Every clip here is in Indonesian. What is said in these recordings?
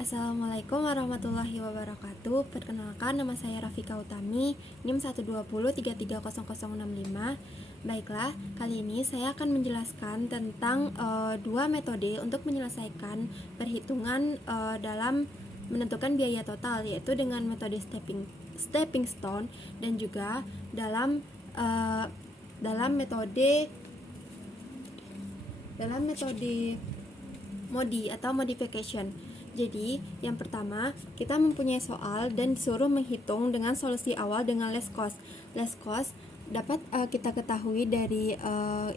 Assalamualaikum warahmatullahi wabarakatuh. Perkenalkan, nama saya Rafika Utami, NIM 120330065. Baiklah, kali ini saya akan menjelaskan tentang dua metode untuk menyelesaikan perhitungan dalam menentukan biaya total, yaitu dengan metode stepping stone dan juga dalam metode MODI atau modification. Jadi, yang pertama, kita mempunyai soal dan disuruh menghitung dengan solusi awal dengan less cost. Less cost dapat kita ketahui dari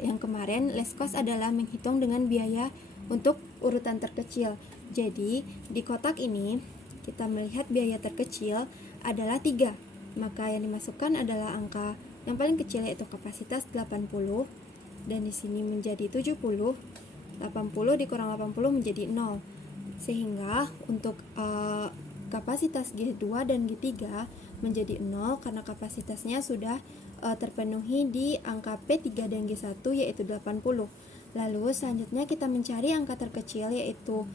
yang kemarin. Less cost adalah menghitung dengan biaya untuk urutan terkecil. Jadi, di kotak ini kita melihat biaya terkecil adalah 3. Maka yang dimasukkan adalah angka yang paling kecil, yaitu kapasitas 80, dan di sini menjadi 70. 80 dikurang 80 menjadi 0. Sehingga untuk kapasitas G2 dan G3 menjadi 0 karena kapasitasnya sudah terpenuhi di angka P3 dan G1, yaitu 80. Lalu selanjutnya kita mencari angka terkecil, yaitu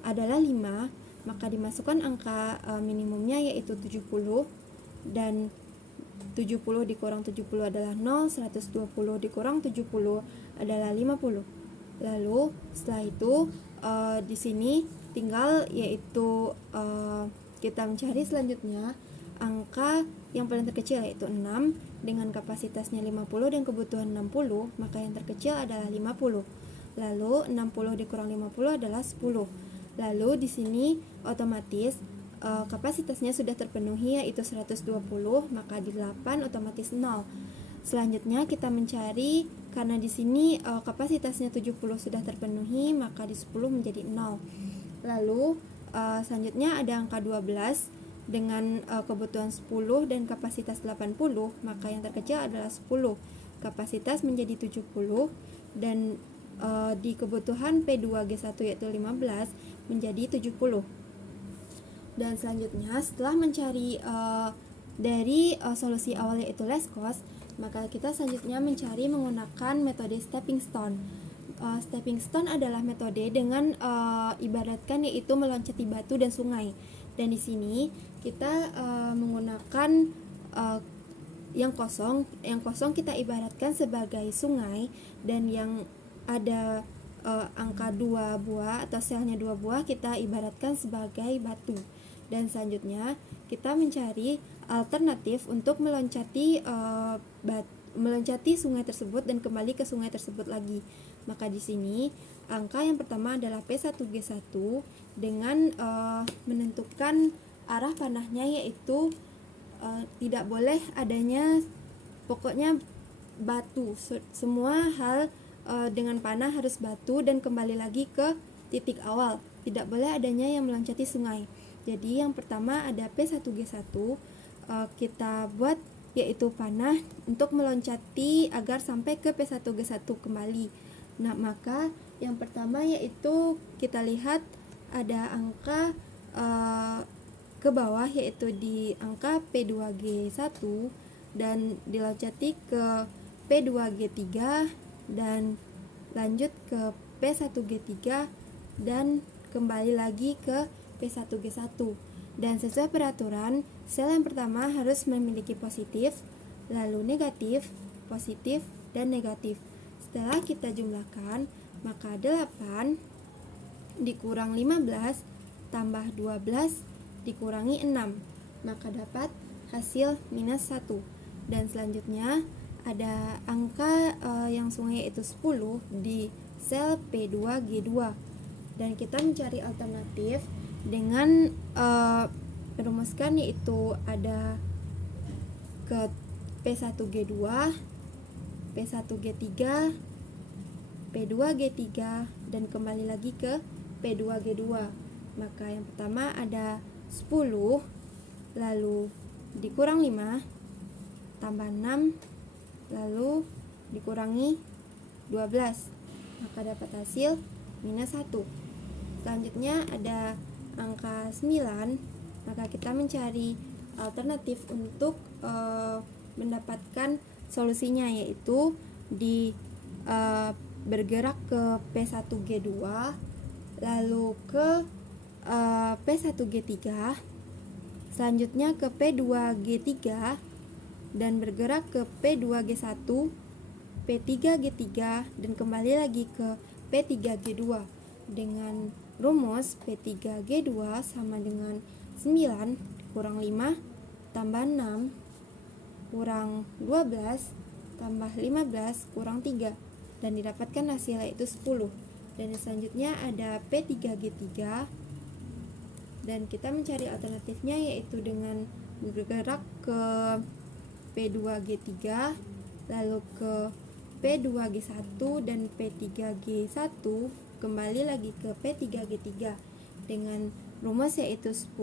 adalah 5. Maka dimasukkan angka minimumnya, yaitu 70, dan 70 dikurang 70 adalah 0, 120 dikurang 70 adalah 50. Lalu setelah itu di sini tinggal yaitu kita mencari selanjutnya angka yang paling terkecil, yaitu 6 dengan kapasitasnya 50 dan kebutuhan 60, maka yang terkecil adalah 50. Lalu 60 dikurang 50 adalah 10. Lalu di sini otomatis kapasitasnya sudah terpenuhi, yaitu 120, maka di 8 otomatis 0. Selanjutnya kita mencari, karena di sini kapasitasnya 70 sudah terpenuhi, maka di 10 menjadi 0. Lalu selanjutnya ada angka 12 dengan kebutuhan 10 dan kapasitas 80, maka yang terkecil adalah 10. Kapasitas menjadi 70 dan di kebutuhan P2G1 yaitu 15 menjadi 70. Dan selanjutnya setelah mencari dari solusi awal yaitu less cost, maka kita selanjutnya mencari menggunakan metode stepping stone. Stepping stone adalah metode dengan ibaratkan yaitu meloncati batu dan sungai. Dan di sini kita menggunakan yang kosong kita ibaratkan sebagai sungai, dan yang ada angka 2 buah atau selnya 2 buah kita ibaratkan sebagai batu. Dan selanjutnya kita mencari alternatif untuk meloncati sungai tersebut dan kembali ke sungai tersebut lagi. Maka di sini angka yang pertama adalah P1G1 dengan menentukan arah panahnya, yaitu tidak boleh adanya pokoknya batu. Semua hal dengan panah harus batu dan kembali lagi ke titik awal. Tidak boleh adanya yang meloncati sungai. Jadi yang pertama ada P1G1, kita buat yaitu panah untuk meloncati agar sampai ke P1G1 kembali. Nah, maka yang pertama yaitu kita lihat ada angka ke bawah, yaitu di angka P2G1 dan diloncati ke P2G3 dan lanjut ke P1G3 dan kembali lagi ke P1G1. Dan sesuai peraturan, sel yang pertama harus memiliki positif, lalu negatif, positif, dan negatif. Setelah kita jumlahkan, maka 8 dikurang 15 tambah 12 dikurangi 6, maka dapat hasil minus 1. Dan selanjutnya ada angka yang sungai, yaitu 10 di sel P2G2, dan kita mencari alternatif dengan merumuskan, yaitu ada ke P1G2, P1G3, P2G3 dan kembali lagi ke P2G2. Maka yang pertama ada 10 lalu dikurang 5 tambah 6 lalu dikurangi 12, maka dapat hasil minus 1. Selanjutnya ada angka 9, maka kita mencari alternatif untuk mendapatkan solusinya, yaitu bergerak ke P1G2 lalu ke P1G3, selanjutnya ke P2G3, dan bergerak ke P2G1, P3G3, dan kembali lagi ke P3G2 dengan rumus P3G2 sama dengan 9 kurang 5 tambah 6 kurang 12 tambah 15 kurang 3, dan didapatkan hasilnya itu 10. Dan selanjutnya ada P3G3, dan kita mencari alternatifnya yaitu dengan bergerak ke P2G3, lalu ke P2G1 dan P3G1, kembali lagi ke P3G3 dengan rumus yaitu 10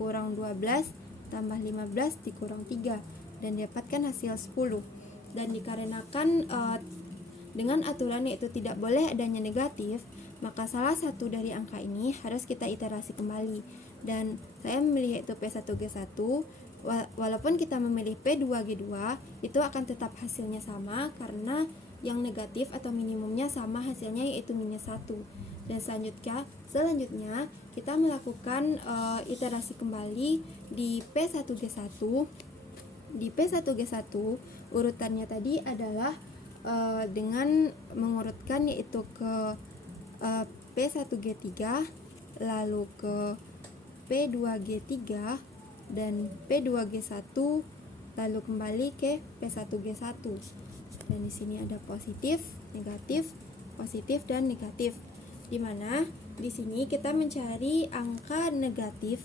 kurang 12 tambah 15 dikurang 3, dan dapatkan hasil 10. Dan dikarenakan dengan aturan yaitu tidak boleh adanya negatif, maka salah satu dari angka ini harus kita iterasi kembali. Dan saya memilih yaitu P1G1. Walaupun kita memilih P2G2, itu akan tetap hasilnya sama karena yang negatif atau minimumnya sama, hasilnya yaitu minus 1. Dan selanjutnya kita melakukan iterasi kembali di P1G1. Di P1G1 urutannya tadi adalah dengan mengurutkan yaitu ke P1G3, lalu ke P2G3 dan P2G1, lalu kembali ke P1G1. Dan di sini ada positif, dan negatif. Di mana di sini kita mencari angka negatif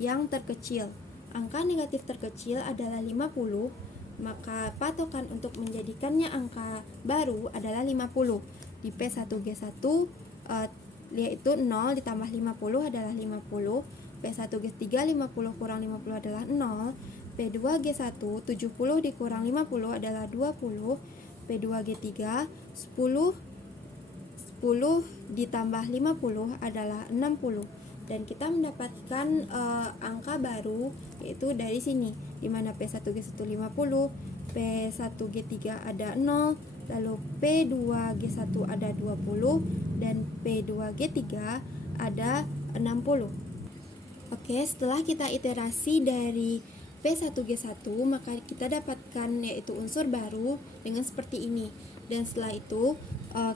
yang terkecil. Angka negatif terkecil adalah 50, maka patokan untuk menjadikannya angka baru adalah 50. Di P1G1 yaitu 0 ditambah 50 adalah 50. P1G3 50 kurang 50 adalah 0. P2G1 70 dikurang 50 adalah 20. P2G3 10 ditambah 50 adalah 60. Dan kita mendapatkan angka baru yaitu dari sini, dimana P1G1 50, P1G3 ada 0, lalu P2G1 ada 20, dan P2G3 ada 60. Oke, setelah kita iterasi dari P1G1, maka kita dapatkan yaitu unsur baru dengan seperti ini. Dan setelah itu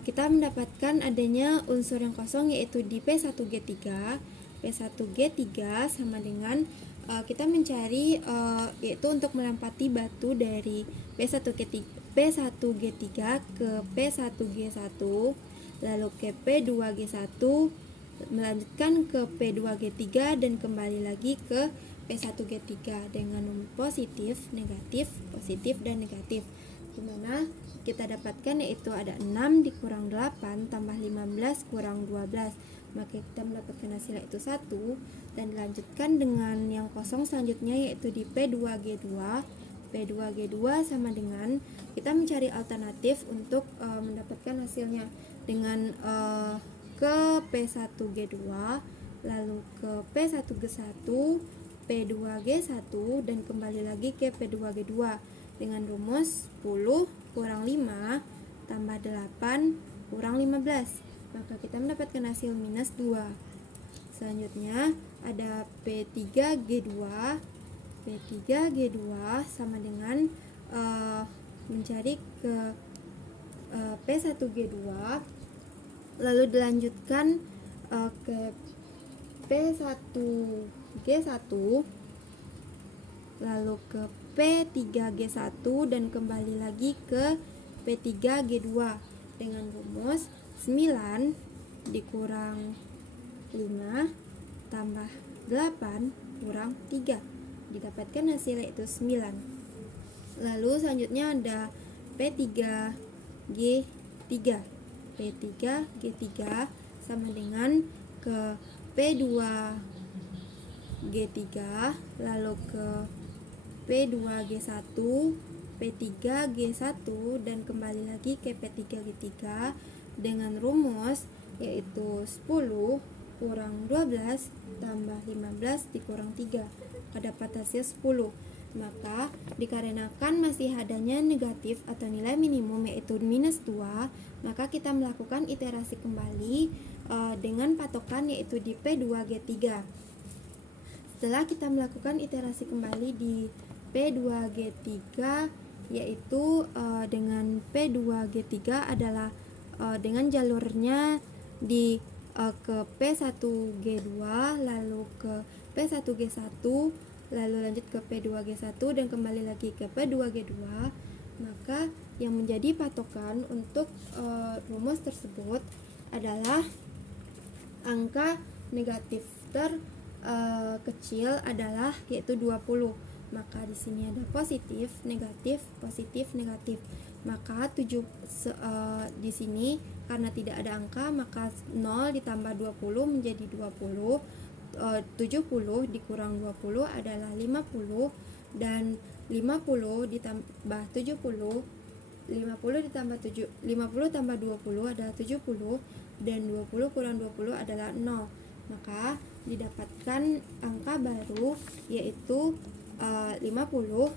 kita mendapatkan adanya unsur yang kosong yaitu di P1G3. P1G3 sama dengan kita mencari yaitu untuk melempati batu dari P1G3 ke P1G1, lalu ke P2G1, melanjutkan ke P2G3, dan kembali lagi ke P1G3 dengan positif, negatif, dan negatif. Dimana kita dapatkan yaitu ada 6 dikurang 8 tambah 15 kurang 12, maka kita mendapatkan hasilnya itu 1. Dan dilanjutkan dengan yang kosong selanjutnya yaitu di P2G2. P2G2 sama dengan kita mencari alternatif untuk mendapatkan hasilnya dengan ke P1G2, lalu ke P1G1, P2G1, dan kembali lagi ke P2G2 dengan rumus 10 kurang 5 tambah 8 kurang 15, maka kita mendapatkan hasil minus 2. Selanjutnya ada P3G2. P3G2 sama dengan mencari ke P1G2, lalu dilanjutkan ke P1G1, lalu ke P3G1, dan kembali lagi ke P3G2 dengan rumus 9 dikurang 5 tambah 8 kurang 3, didapatkan hasilnya itu 9. Lalu selanjutnya ada P3G3. P3G3 sama dengan ke P2G3, lalu ke P2G1, P3G1, dan kembali lagi ke P3G3 dengan rumus yaitu 10 kurang 12 tambah 15 dikurang 3, dapat hasil 10. Maka dikarenakan masih adanya negatif atau nilai minimum yaitu -2, maka kita melakukan iterasi kembali dengan patokan yaitu di P2G3. Setelah kita melakukan iterasi kembali di P2G3 yaitu dengan P2G3 adalah dengan jalurnya di ke P1G2 lalu ke P1G1 lalu lanjut ke P2G1 dan kembali lagi ke P2G2, maka yang menjadi patokan untuk rumus tersebut adalah angka negatif terkecil adalah yaitu 20. Maka di sini ada positif, negatif, positif, negatif. Maka di sini karena tidak ada angka, maka 0 ditambah 20 menjadi 20. 70 dikurang 20 adalah 50 dan 50 ditambah 70, 50 tambah 20 adalah 70 dan 20 kurang 20 adalah 0. Maka didapatkan angka baru yaitu 50, 70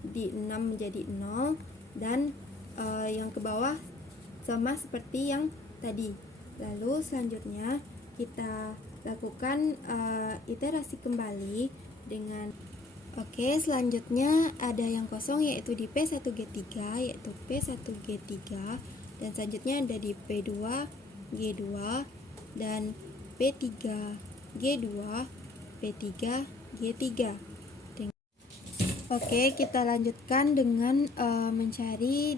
di 6 menjadi 0 dan yang ke bawah sama seperti yang tadi. Lalu selanjutnya kita lakukan iterasi kembali dengan selanjutnya ada yang kosong yaitu di P1G3 yaitu P1G3 dan selanjutnya ada di P2G2 dan P3G2, P3G3. Kita lanjutkan dengan mencari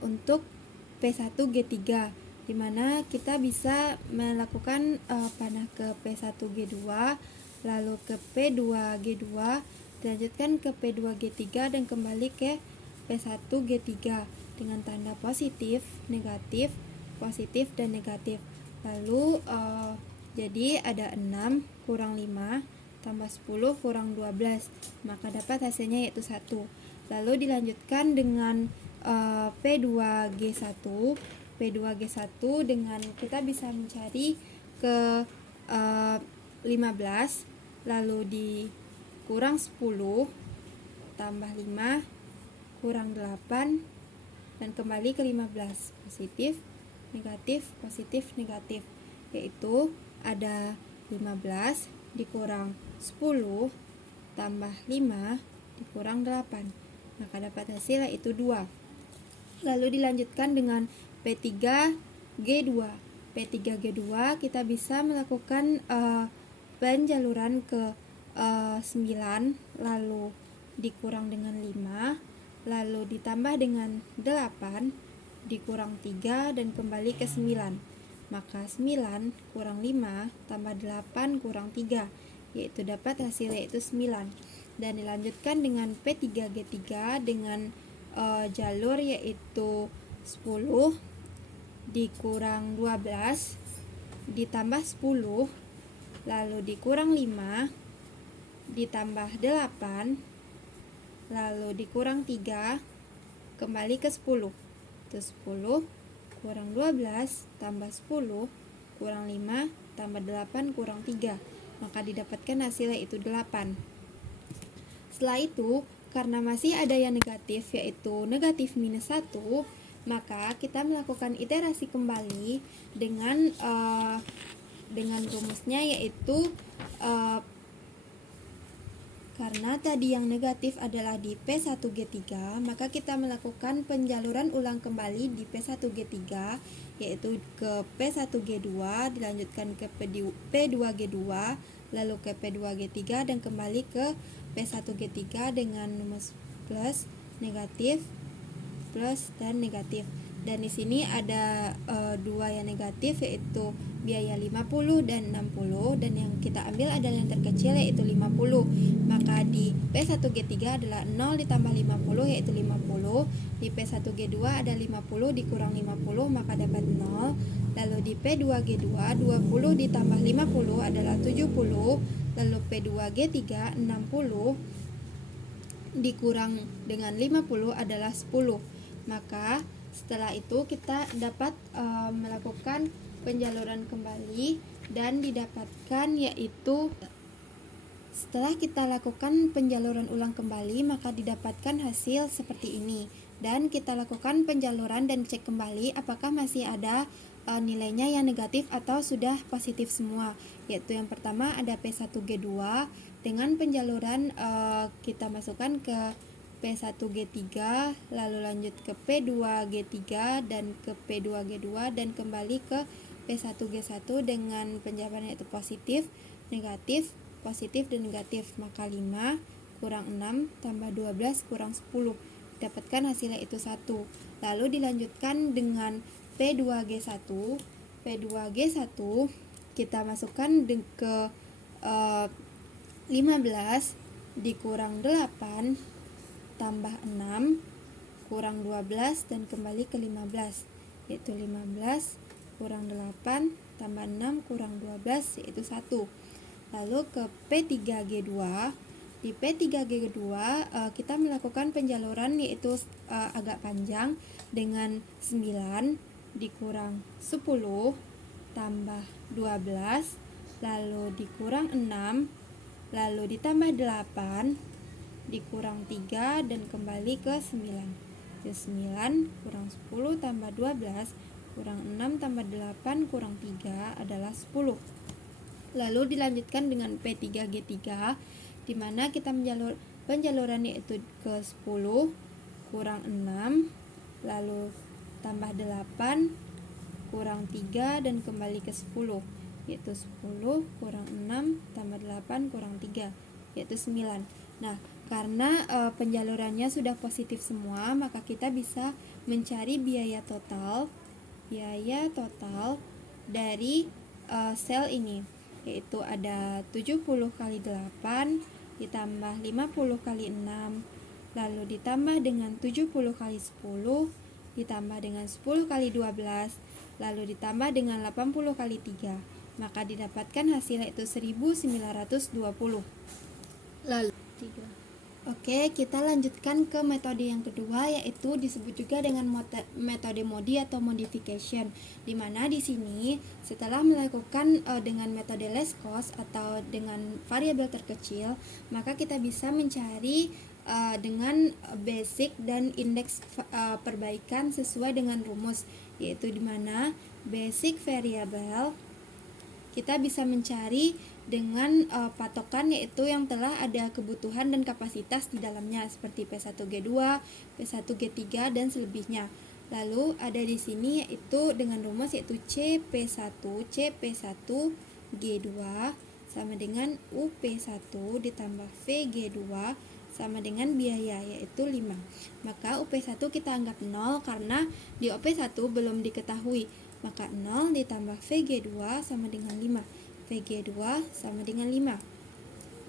untuk P1G3, di mana kita bisa melakukan panah ke P1G2 lalu ke P2G2, dilanjutkan ke P2G3 dan kembali ke P1G3 dengan tanda positif, negatif, positif dan negatif. Lalu jadi ada 6 kurang 5 tambah 10 kurang 12, maka dapat hasilnya yaitu 1. Lalu dilanjutkan dengan P2G1 dengan kita bisa mencari ke 15 lalu dikurang 10 tambah 5 kurang 8 dan kembali ke 15, positif, negatif, positif, negatif, yaitu ada 15 dikurang 10 tambah 5 dikurang 8, maka dapat hasil yaitu 2. Lalu dilanjutkan dengan P3G2. P3G2 kita bisa melakukan penjaluran ke 9 lalu dikurang dengan 5 lalu ditambah dengan 8 dikurang 3 dan kembali ke 9, maka 9 kurang 5 tambah 8 kurang 3 yaitu dapat hasil yaitu 9. Dan dilanjutkan dengan P3G3 dengan jalur yaitu 10 dikurang 12 ditambah 10 lalu dikurang 5 ditambah 8 lalu dikurang 3 kembali ke 10. Itu 10 kurang 12 tambah 10 kurang 5 tambah 8 kurang 3, maka didapatkan hasilnya itu 8. Setelah itu karena masih ada yang negatif yaitu negatif minus 1, maka kita melakukan iterasi kembali dengan rumusnya yaitu karena tadi yang negatif adalah di P1G3, maka kita melakukan penjaluran ulang kembali di P1G3 yaitu ke P1G2, dilanjutkan ke P2G2, lalu ke P2G3 dan kembali ke P1G3 dengan rumus plus, negatif, plus dan negatif. Dan di sini ada dua yang negatif yaitu biaya 50 dan 60 dan yang kita ambil adalah yang terkecil yaitu 50. Maka di P1G3 adalah 0 ditambah 50 yaitu 50. Di P1G2 ada 50 dikurang 50 maka dapat 0. Lalu di P2G2 20 ditambah 50 adalah 70. Lalu P2G3 60 dikurang dengan 50 adalah 10. Maka setelah itu kita dapat melakukan penjaluran kembali dan didapatkan yaitu Setelah kita lakukan penjaluran ulang kembali, maka didapatkan hasil seperti ini. Dan kita lakukan penjaluran dan cek kembali apakah masih ada nilainya yang negatif atau sudah positif semua. Yaitu yang pertama ada P1G2, dengan penjaluran kita masukkan ke P1G3, lalu lanjut ke P2G3 dan ke P2G2 dan kembali ke P1G1 dengan penjawaban yaitu positif, negatif, positif dan negatif. Maka 5 kurang 6 tambah 12 kurang 10, dapatkan hasilnya itu 1. Lalu dilanjutkan dengan P2G1. P2G1 kita masukkan ke 15 dikurang 8 tambah 6 kurang 12 dan kembali ke 15, yaitu 15 kurang 8 tambah 6 kurang 12 yaitu 1. Lalu ke P3G2. Di P3G2 kita melakukan penjaluran yaitu agak panjang dengan 9 dikurang 10 tambah 12 lalu dikurang 6 lalu ditambah 8 dikurang 3 dan kembali ke 9. Jadi 9 kurang 10 tambah 12 kurang 6 tambah 8 kurang 3 adalah 10. Lalu dilanjutkan dengan P3G3 di mana kita penjaluran yaitu ke 10 kurang 6 lalu tambah 8 kurang 3 dan kembali ke 10, yaitu 10 kurang 6 tambah 8 kurang 3 yaitu 9. Nah, karena penjalurannya sudah positif semua, maka kita bisa mencari biaya total dari sel ini, yaitu ada 70 kali 8 ditambah 50 kali 6 lalu ditambah dengan 70 kali 10 ditambah dengan 10 kali 12 lalu ditambah dengan 80 kali 3, maka didapatkan hasilnya itu 1920. Lalu Oke, kita lanjutkan ke metode yang kedua, yaitu disebut juga dengan metode modi atau modification. Di mana di sini setelah melakukan dengan metode least cost atau dengan variabel terkecil, maka kita bisa mencari dengan basic dan indeks perbaikan sesuai dengan rumus, yaitu di mana basic variable kita bisa mencari dengan patokan yaitu yang telah ada kebutuhan dan kapasitas di dalamnya seperti P1G2, P1G3 dan selebihnya. Lalu ada di sini yaitu dengan rumus yaitu CP1G2 sama dengan UP1 ditambah VG2 sama dengan biaya yaitu 5. Maka UP1 kita anggap 0 karena di OP1 belum diketahui. Maka 0 ditambah VG2 sama dengan 5. VG2 sama dengan 5.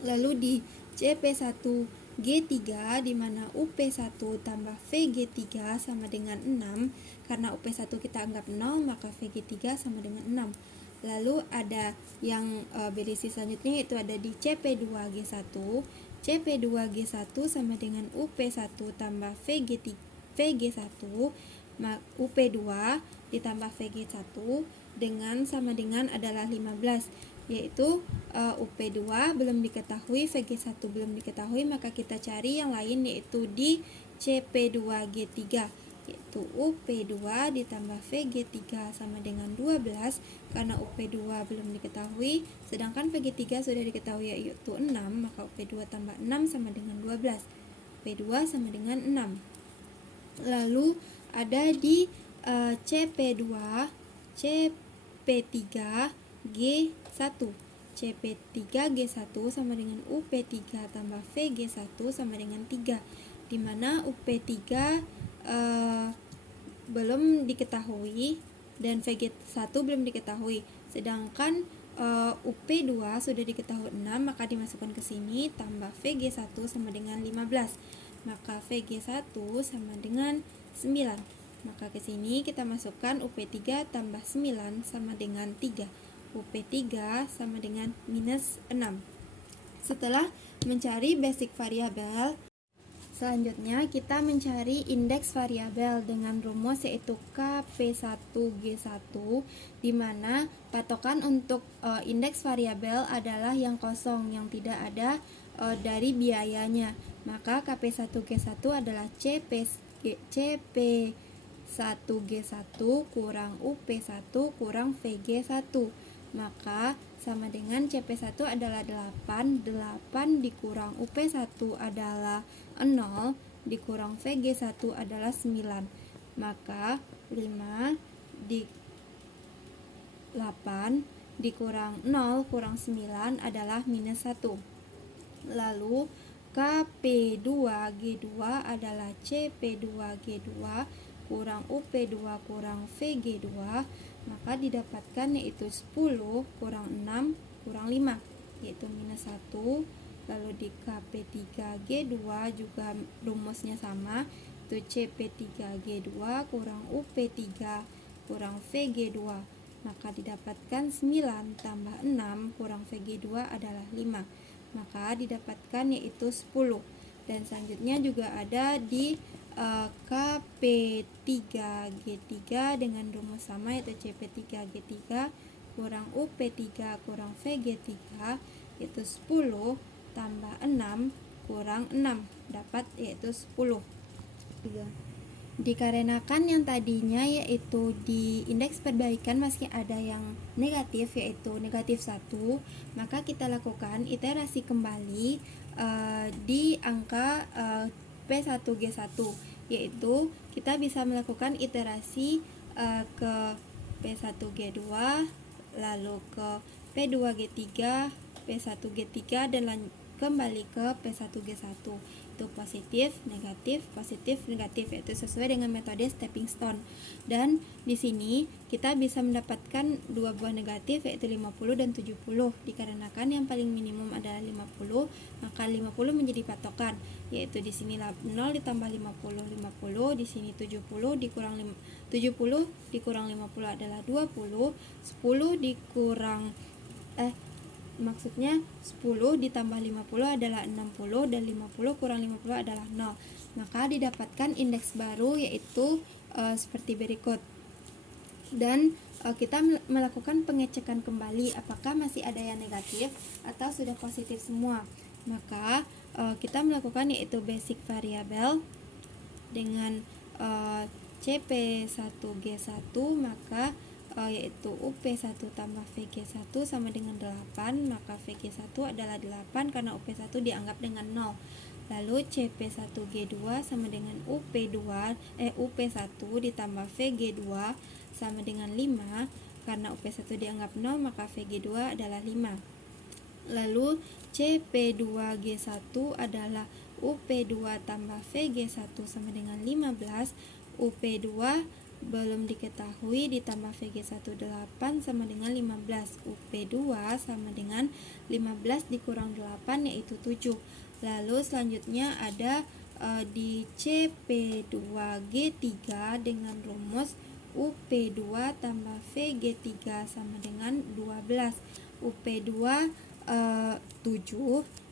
Lalu di CP1G3 di mana UP1 tambah VG3 sama dengan 6. Karena UP1 kita anggap 0, maka VG3 sama dengan 6. Lalu ada yang berisi selanjutnya yaitu ada di CP2G1. CP2G1 sama dengan UP1 tambah VG1 UP2 ditambah VG1 dengan sama dengan adalah 15, yaitu UP2 belum diketahui, VG1 belum diketahui, maka kita cari yang lain yaitu di CP2G3, yaitu UP2 ditambah VG3 sama dengan 12 karena UP2 belum diketahui, sedangkan VG3 sudah diketahui yaitu 6, maka UP2 tambah 6 sama dengan 12. UP2 sama dengan 6. Lalu ada di CP2, CP3G1. CP3G1 sama dengan UP3 tambah VG1 sama dengan 3, dimana UP3 belum diketahui dan VG1 belum diketahui, sedangkan UP2 sudah diketahui 6, maka dimasukkan ke sini tambah VG1 sama dengan 15, maka VG1 sama dengan 9. Maka ke sini kita masukkan UP3 tambah 9 sama dengan 3. UP3 sama dengan minus 6. Setelah mencari basic variable, Selanjutnya kita mencari indeks variabel dengan rumus yaitu KP1G1, di mana patokan untuk indeks variabel adalah yang kosong, yang tidak ada dari biayanya. Maka KP1G1 adalah CP1G1 kurang UP1 kurang VG1. Maka sama dengan CP1 adalah 8 dikurang UP1 adalah 0 dikurang VG1 adalah 9. Maka 5 di 8 dikurang 0 kurang 9 adalah minus 1. Lalu KP2G2 adalah CP2G2 kurang UP2 kurang VG2, maka didapatkan yaitu 10 kurang 6 kurang 5, yaitu minus 1. Lalu di KP3G2 juga rumusnya sama, itu CP3G2 kurang UP3 kurang VG2, maka didapatkan 9 tambah 6 kurang VG2 adalah 5, maka didapatkan yaitu 10. Dan selanjutnya juga ada di KP3G3 dengan rumus sama, yaitu CP3G3 kurang UP3 kurang VG3, yaitu 10 tambah 6 kurang 6 dapat yaitu 10. Dikarenakan yang tadinya yaitu di indeks perbaikan masih ada yang negatif, yaitu negatif 1, maka kita lakukan iterasi kembali di angka P1G1, yaitu kita bisa melakukan iterasi ke P1G2, lalu ke P2G3, P1G3, dan kembali ke P1G1. Itu positif, negatif, yaitu sesuai dengan metode stepping stone. Dan di sini kita bisa mendapatkan dua buah negatif, yaitu 50 dan 70. Dikarenakan yang paling minimum adalah 50, maka 50 menjadi patokan, yaitu di sini 0 ditambah 50, di sini 70 dikurang 70 dikurang 50 adalah 20, 10 dikurang maksudnya 10 ditambah 50 adalah 60, dan 50 kurang 50 adalah 0. Maka didapatkan indeks baru yaitu seperti berikut. Dan kita melakukan pengecekan kembali apakah masih ada yang negatif atau sudah positif semua. Maka kita melakukan yaitu basic variable dengan CP1G1, maka yaitu UP1 tambah VG1 sama dengan 8, maka VG1 adalah 8 karena UP1 dianggap dengan 0. Lalu CP1G2 sama dengan UP1 ditambah VG2 sama dengan 5, karena UP1 dianggap 0 maka VG2 adalah 5. Lalu CP2G1 adalah UP2 tambah VG1 sama dengan 15, UP2 belum diketahui ditambah VG1 8 sama dengan 15, UP2 sama dengan 15 dikurang 8 yaitu 7. Lalu selanjutnya ada di CP2G3 dengan rumus UP2 tambah VG3 sama dengan 12, UP2 7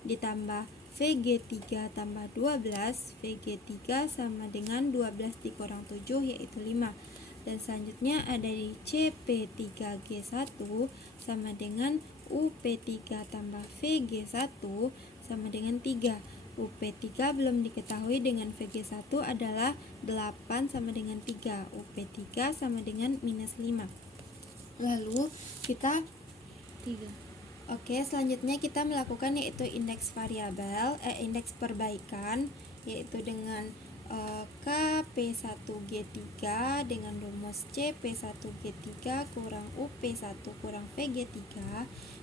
ditambah VG3 tambah 12, VG3 sama dengan 12 dikurang 7 yaitu 5. Dan selanjutnya ada di CP3G1 sama dengan UP3 tambah VG1 sama dengan 3. UP3 belum diketahui dengan VG1 adalah 8 sama dengan 3. UP3 sama dengan minus 5. Lalu kita 3. Oke, selanjutnya kita melakukan yaitu indeks variabel, indeks perbaikan, yaitu dengan KP1G3 dengan rumus CP1G3 kurang UP1 kurang VG3,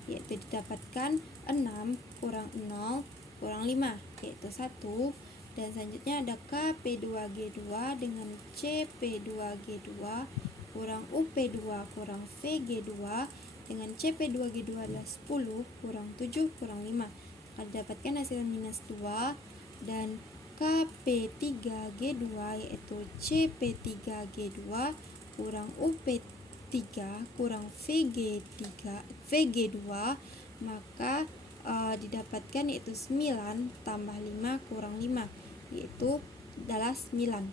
yaitu didapatkan 6 kurang 0 kurang 5, yaitu 1. Dan selanjutnya ada KP2G2 dengan CP2G2 kurang UP2 kurang VG2 dengan CP2G2 adalah 10 kurang 7 kurang 5, akan didapatkan hasil minus 2. Dan KP3G2 yaitu CP3G2 kurang UP3 kurang VG2, maka didapatkan yaitu 9 tambah 5 kurang 5, yaitu adalah 9.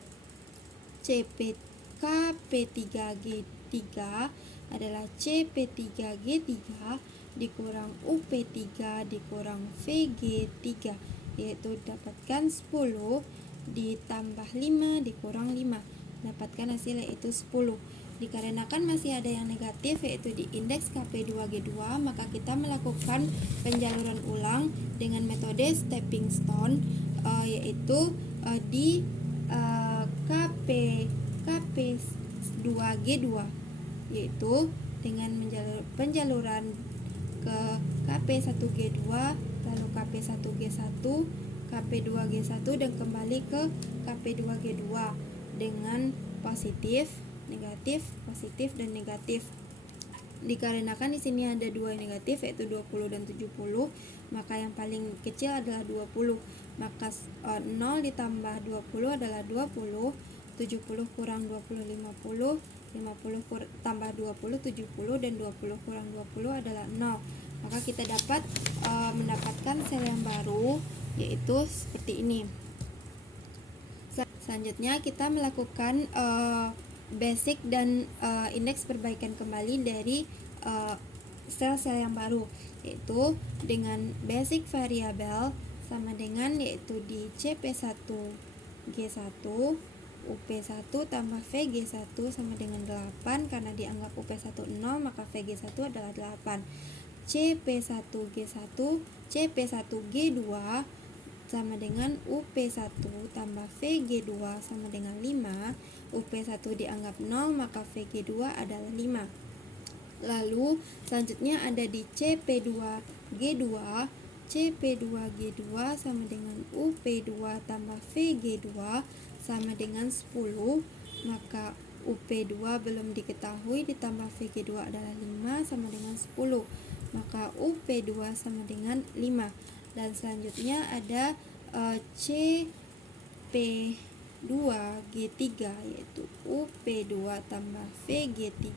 CP KP3G3 adalah CP3G3 dikurang UP3 dikurang VG3, yaitu dapatkan 10 ditambah 5 dikurang 5, dapatkan hasil yaitu 10. Dikarenakan masih ada yang negatif yaitu di indeks KP2G2, maka kita melakukan penjaluran ulang dengan metode stepping stone, yaitu di KP2G2, yaitu dengan penjaluran ke KP1G2 lalu KP1G1 KP2G1 dan kembali ke KP2G2 dengan positif, negatif, positif, dan negatif. Dikarenakan di sini ada dua negatif yaitu 20 dan 70, maka yang paling kecil adalah 20. Maka 0 ditambah 20 adalah 20, 70 kurang 20 50, 50 tambah 20 70, dan 20 kurang 20 adalah 0. Maka kita dapat mendapatkan sel yang baru, yaitu seperti ini. Selanjutnya kita melakukan basic dan indeks perbaikan kembali dari sel-sel yang baru, yaitu dengan basic variabel sama dengan yaitu di CP1G1 UP1 tambah VG1 sama dengan 8, karena dianggap UP1 0 maka VG1 adalah 8. CP1G1 CP1G2 sama dengan UP1 tambah VG2 sama dengan 5. UP1 dianggap 0 maka VG2 adalah 5. Lalu selanjutnya ada di CP2G2 CP2G2 sama dengan UP2 tambah VG2 sama dengan 10, maka UP2 belum diketahui ditambah VG2 adalah 5 sama dengan 10, maka UP2 sama dengan 5. Dan selanjutnya ada CP2G3 yaitu UP2 tambah VG3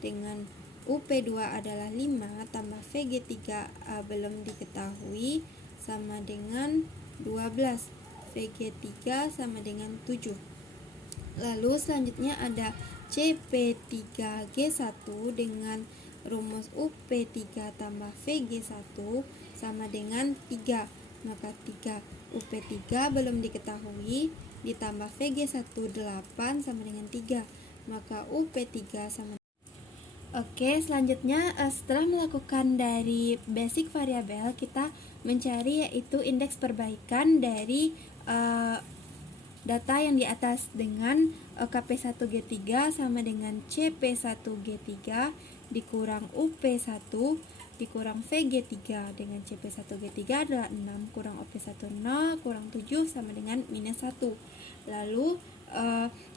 dengan UP2 adalah 5 tambah VG3 belum diketahui sama dengan 12. VG3 sama dengan 7. Lalu selanjutnya ada CP3G1 dengan rumus UP3 tambah VG1 sama dengan 3. Maka 3 UP3 belum diketahui ditambah VG1 8 sama dengan 3. Maka UP3 sama. Oke, selanjutnya setelah melakukan dari basic variabel, kita mencari yaitu indeks perbaikan dari data yang di atas dengan KP1G3 sama dengan CP1G3 dikurang UP1 dikurang VG3 dengan CP1G3 adalah 6 kurang OP1 0 kurang 7 sama dengan minus 1. Lalu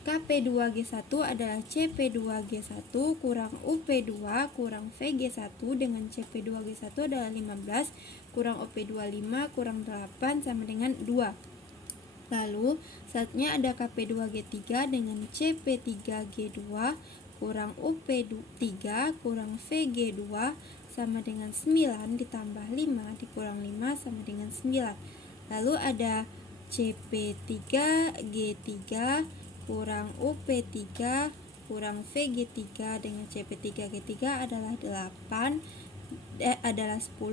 KP2G1 adalah CP2G1 kurang UP2 kurang VG1 dengan CP2G1 adalah 15 kurang OP2 5 kurang 8 sama dengan 2. Lalu selanjutnya ada KP2G3 dengan CP3G2 kurang UP3 kurang VG2 sama dengan 9 ditambah 5 dikurang 5 sama dengan 9. Lalu ada CP3G3 kurang UP3 kurang VG3 dengan CP3G3 adalah 8 adalah 10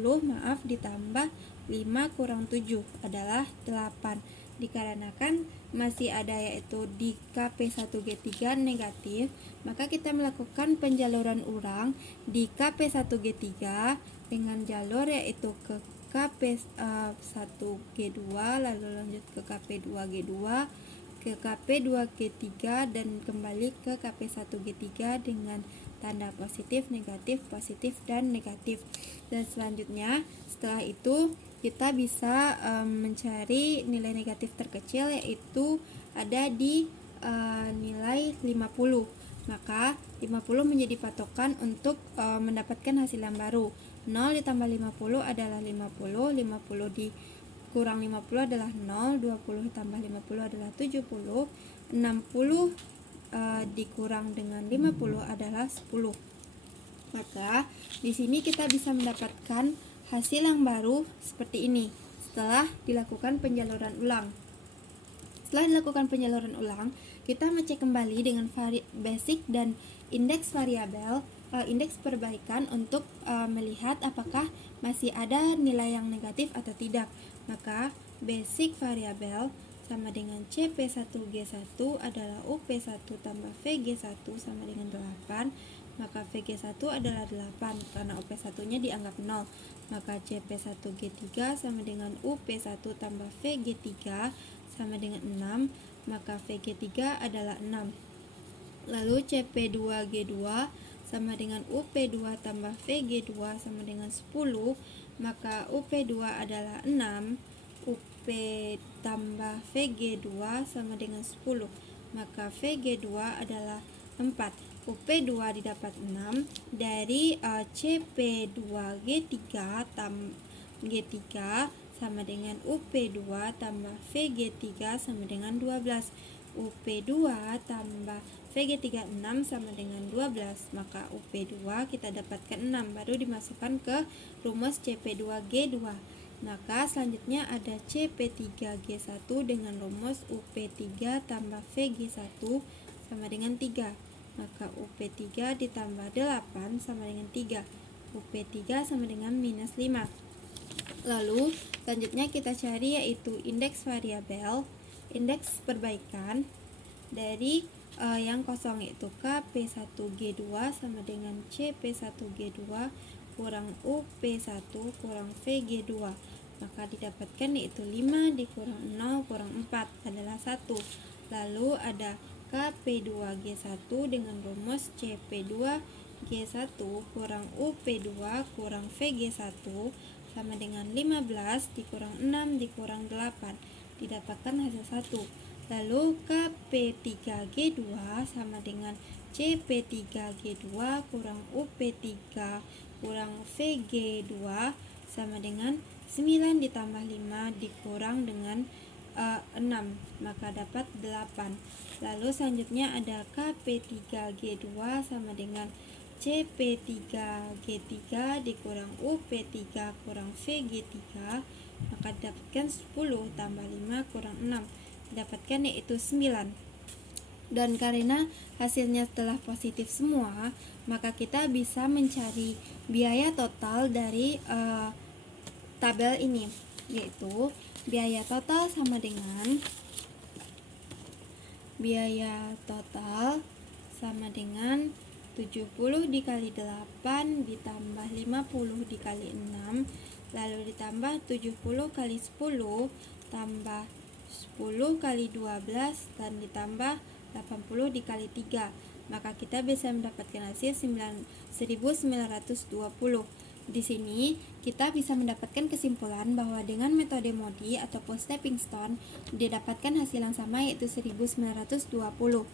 ditambah 5 kurang 7 adalah 8. Dikarenakan masih ada yaitu di KP1G3 negatif, maka kita melakukan penjaluran ulang di KP1G3 dengan jalur yaitu ke KP1G2 lalu lanjut ke KP2G2 ke KP2G3 dan kembali ke KP1G3 dengan tanda positif, positif, dan negatif. Dan selanjutnya setelah itu kita bisa mencari nilai negatif terkecil yaitu ada di nilai 50. Maka 50 menjadi patokan untuk mendapatkan hasil yang baru. 0 ditambah 50 adalah 50, 50 dikurang 50 adalah 0, 20 tambah 50 adalah 70, 60 dikurang dengan 50 adalah 10. Maka di sini kita bisa mendapatkan hasil yang baru seperti ini setelah dilakukan penjaluran ulang. Setelah dilakukan penyaluran ulang, kita mengecek kembali dengan basic dan indeks variabel, indeks perbaikan untuk melihat apakah masih ada nilai yang negatif atau tidak. Maka basic variabel sama dengan CP1G1 adalah UP1 tambah VG1 sama dengan 8. Maka VG1 adalah 8 karena UP1 nya dianggap 0. Maka CP1G3 sama dengan UP1 tambah VG3 sama dengan 6. Maka VG3 adalah 6. Lalu CP2G2 sama dengan UP2 tambah VG2 sama dengan 10. Maka UP2 adalah 6. UP tambah VG2 sama dengan 10. Maka VG2 adalah 4. UP2 didapat 6 dari CP2G3 G3 sama dengan UP2 tambah VG3 sama dengan 12. UP2 tambah VG3 6 sama dengan 12. Maka UP2 kita dapatkan 6, baru dimasukkan ke rumus CP2G2. Maka selanjutnya ada CP3G1 dengan rumus UP3 tambah VG1 sama dengan 3. Maka UP3 ditambah 8 sama dengan 3. UP3 sama dengan minus 5. Lalu selanjutnya kita cari yaitu indeks variabel, indeks perbaikan dari yang kosong, yaitu KP1G2 sama dengan CP1G2 kurang UP1 kurang VG2. Maka didapatkan yaitu 5 dikurang 0 kurang 4 adalah 1. Lalu ada KP2G1 dengan rumus CP2G1 kurang UP2 kurang VG1 sama dengan 15 dikurang 6 dikurang 8, didapatkan hasil 1. Lalu KP3G2 sama dengan CP3G2 kurang UP3 kurang VG2 sama dengan 9 ditambah 5 dikurang dengan 6, maka dapat 8. Lalu selanjutnya ada KP3G2 sama dengan CP3G3 dikurang UP3 kurang VG3, maka dapatkan 10 tambah 5 kurang 6, dapatkan yaitu 9. Dan karena hasilnya telah positif semua, maka kita bisa mencari biaya total dari tabel ini, yaitu biaya total sama dengan biaya total sama dengan 70 dikali 8 ditambah 50 dikali 6, lalu ditambah 70 kali 10 tambah 10 kali 12 dan ditambah 80 dikali 3. Maka kita bisa mendapatkan hasil 1920. Di sini kita bisa mendapatkan kesimpulan bahwa dengan metode MODI ataupun stepping stone didapatkan hasil yang sama, yaitu 1920.